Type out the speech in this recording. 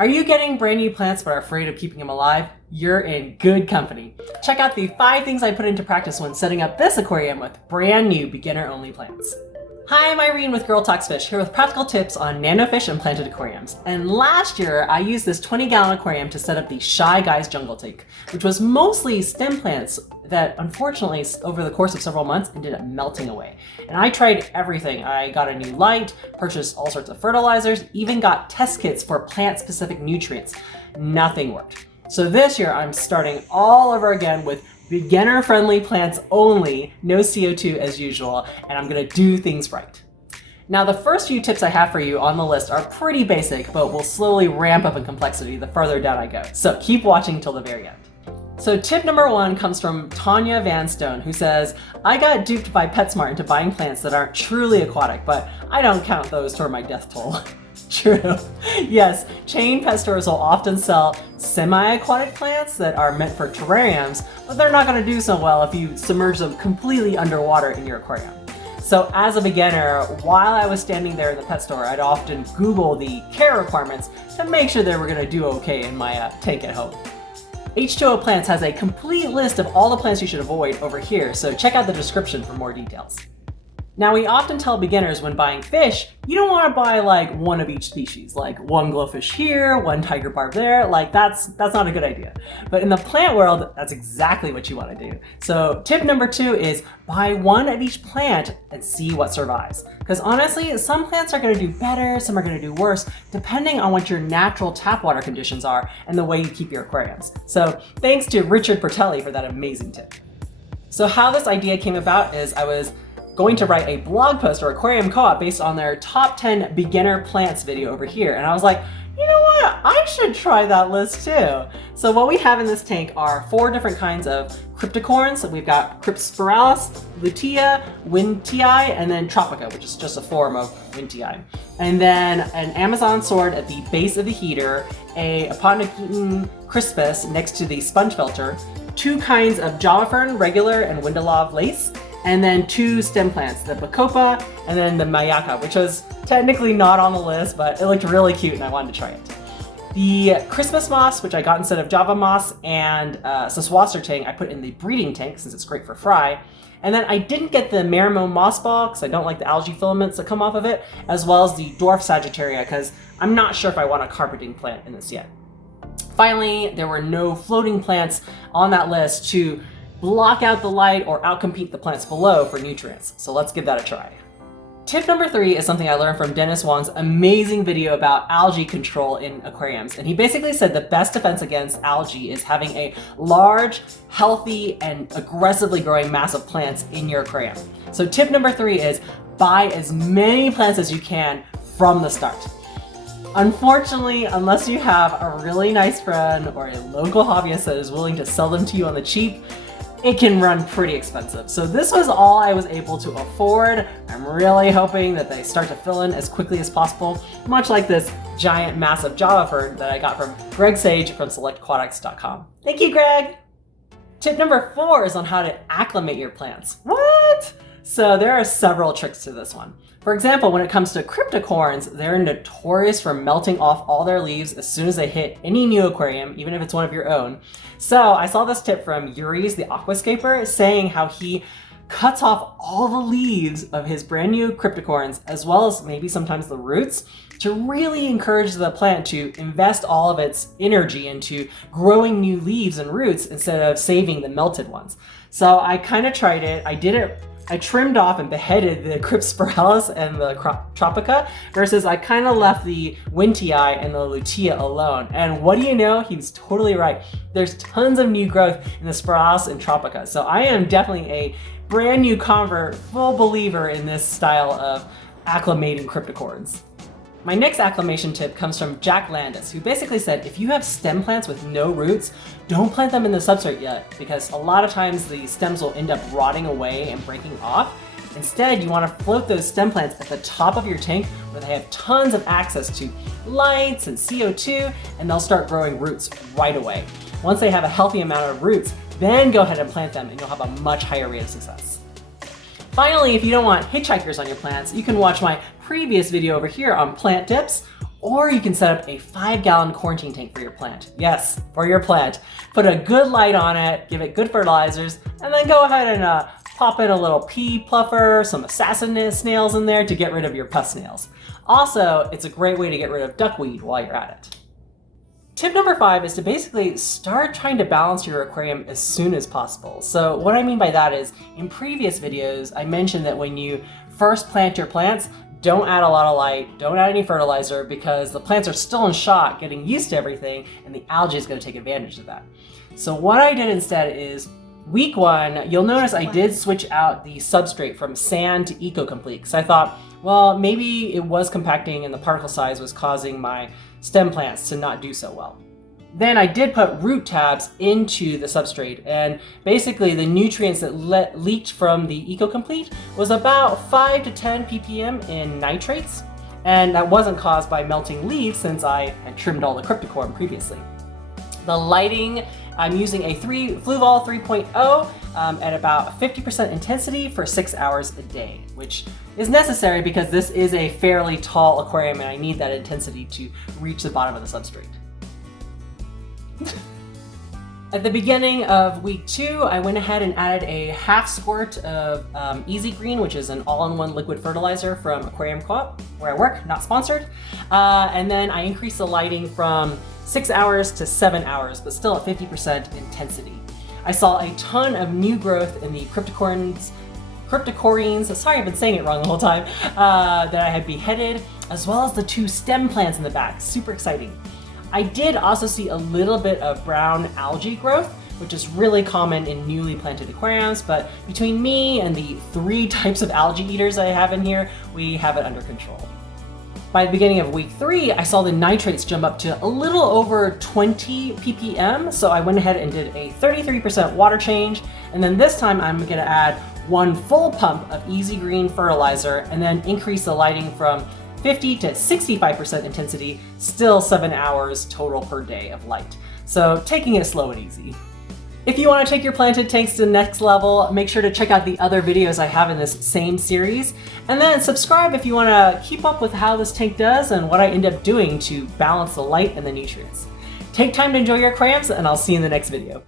Are you getting brand new plants but are afraid of keeping them alive? You're in good company. Check out the 5 things I put into practice when setting up this aquarium with brand new beginner-only plants. Hi, I'm Irene with Girl Talks Fish, here with practical tips on nanofish and planted aquariums. And last year, I used this 20-gallon aquarium to set up the Shy Guys jungle tank, which was mostly stem plants that unfortunately, over the course of several months, ended up melting away. And I tried everything. I got a new light, purchased all sorts of fertilizers, even got test kits for plant-specific nutrients. Nothing worked. So this year, I'm starting all over again with beginner-friendly plants only, no CO2 as usual, and I'm gonna do things right. Now, the first few tips I have for you on the list are pretty basic, but will slowly ramp up in complexity the further down I go. So keep watching till the very end. So tip number 1 comes from Tanya Van Stone, who says, I got duped by PetSmart into buying plants that aren't truly aquatic, but I don't count those toward my death toll. True. Yes, chain pet stores will often sell semi-aquatic plants that are meant for terrariums, but they're not going to do so well if you submerge them completely underwater in your aquarium. So as a beginner, while I was standing there in the pet store, I'd often Google the care requirements to make sure they were going to do okay in my tank at home. H2O Plants has a complete list of all the plants you should avoid over here, so check out the description for more details. Now, we often tell beginners when buying fish, you don't want to buy like one of each species, like one glowfish here, one tiger barb there, like that's not a good idea. But in the plant world, that's exactly what you want to do. So tip number 2 is buy one of each plant and see what survives. Because honestly, some plants are going to do better, some are going to do worse, depending on what your natural tap water conditions are and the way you keep your aquariums. So thanks to Richard Pertelli for that amazing tip. So how this idea came about is I was going to write a blog post or aquarium co-op based on their top 10 beginner plants video over here. And I was like, you know what? I should try that list too. So what we have in this tank are 4 different kinds of cryptocorns. We've got Cryptospiralis, Lutea, Wintii, and then Tropica, which is just a form of Wintii. And then an Amazon sword at the base of the heater, a Aponogeton crispus next to the sponge filter, 2 kinds of Java fern, regular and Windelov lace, and then 2 stem plants, the Bacopa and then the Mayaka, which was technically not on the list, but it looked really cute and I wanted to try it. The Christmas moss, which I got instead of Java moss, and Saswasser tang I put in the breeding tank since it's great for fry. And then I didn't get the Marimo moss ball because I don't like the algae filaments that come off of it, as well as the dwarf Sagittaria because I'm not sure if I want a carpeting plant in this yet. Finally, there were no floating plants on that list to block out the light or outcompete the plants below for nutrients. So let's give that a try. Tip number 3 is something I learned from Dennis Wong's amazing video about algae control in aquariums. And he basically said the best defense against algae is having a large, healthy, and aggressively growing mass of plants in your aquarium. So tip number 3 is buy as many plants as you can from the start. Unfortunately, unless you have a really nice friend or a local hobbyist that is willing to sell them to you on the cheap, it can run pretty expensive. So this was all I was able to afford. I'm really hoping that they start to fill in as quickly as possible, much like this giant massive Java fern that I got from Greg Sage from selectaquatics.com. Thank you, Greg. Tip number 4 is on how to acclimate your plants. What? So there are several tricks to this one. For example, when it comes to cryptocorns, they're notorious for melting off all their leaves as soon as they hit any new aquarium, even if it's one of your own. So I saw this tip from Yuri's the Aquascaper saying how he cuts off all the leaves of his brand new cryptocorns, as well as maybe sometimes the roots, to really encourage the plant to invest all of its energy into growing new leaves and roots instead of saving the melted ones. So I kind of tried it. I trimmed off and beheaded the Cryptospiralis and the Tropica versus I kind of left the Wintii and the Lutea alone. And what do you know? He was totally right. There's tons of new growth in the Spiralis and Tropica. So I am definitely a brand new convert, full believer in this style of acclimating cryptocorns. My next acclimation tip comes from Jack Landis, who basically said if you have stem plants with no roots, don't plant them in the substrate yet, because a lot of times the stems will end up rotting away and breaking off. Instead, you want to float those stem plants at the top of your tank where they have tons of access to lights and CO2, and they'll start growing roots right away. Once they have a healthy amount of roots, then go ahead and plant them and you'll have a much higher rate of success. Finally, if you don't want hitchhikers on your plants, you can watch my previous video over here on plant tips, Or you can set up a 5-gallon quarantine tank for your plant. Yes, for your plant. Put a good light on it, give it good fertilizers, and then go ahead and pop in a little pea pluffer, some assassin snails in there to get rid of your pus snails. Also, it's a great way to get rid of duckweed while you're at it. Tip number 5 is to basically start trying to balance your aquarium as soon as possible. So what I mean by that is, in previous videos, I mentioned that when you first plant your plants, don't add a lot of light, don't add any fertilizer, because the plants are still in shock, getting used to everything, and the algae is going to take advantage of that. So what I did instead is, week 1, you'll notice I did switch out the substrate from sand to EcoComplete, because I thought, well, maybe it was compacting and the particle size was causing my stem plants to not do so well. Then I did put root tabs into the substrate, and basically the nutrients that leaked from the EcoComplete was about 5 to 10 ppm in nitrates, and that wasn't caused by melting leaves since I had trimmed all the cryptocorum previously. The lighting, I'm using a Fluval 3.0 at about 50% intensity for 6 hours a day, which is necessary because this is a fairly tall aquarium and I need that intensity to reach the bottom of the substrate. At the beginning of week 2, I went ahead and added a half squirt of Easy Green, which is an all-in-one liquid fertilizer from Aquarium Co-op, where I work, not sponsored. And then I increased the lighting from 6 hours to 7 hours, but still at 50% intensity. I saw a ton of new growth in the cryptocorynes, sorry I've been saying it wrong the whole time, that I had beheaded, as well as the 2 stem plants in the back, super exciting. I did also see a little bit of brown algae growth, which is really common in newly planted aquariums, but between me and the 3 types of algae eaters I have in here, we have it under control. By the beginning of week 3, I saw the nitrates jump up to a little over 20 ppm, so I went ahead and did a 33% water change, and then this time I'm gonna add 1 full pump of Easy Green fertilizer and then increase the lighting from 50 to 65% intensity, still 7 hours total per day of light. So taking it slow and easy. If you want to take your planted tanks to the next level, make sure to check out the other videos I have in this same series. And then subscribe if you want to keep up with how this tank does and what I end up doing to balance the light and the nutrients. Take time to enjoy your aquariums, and I'll see you in the next video.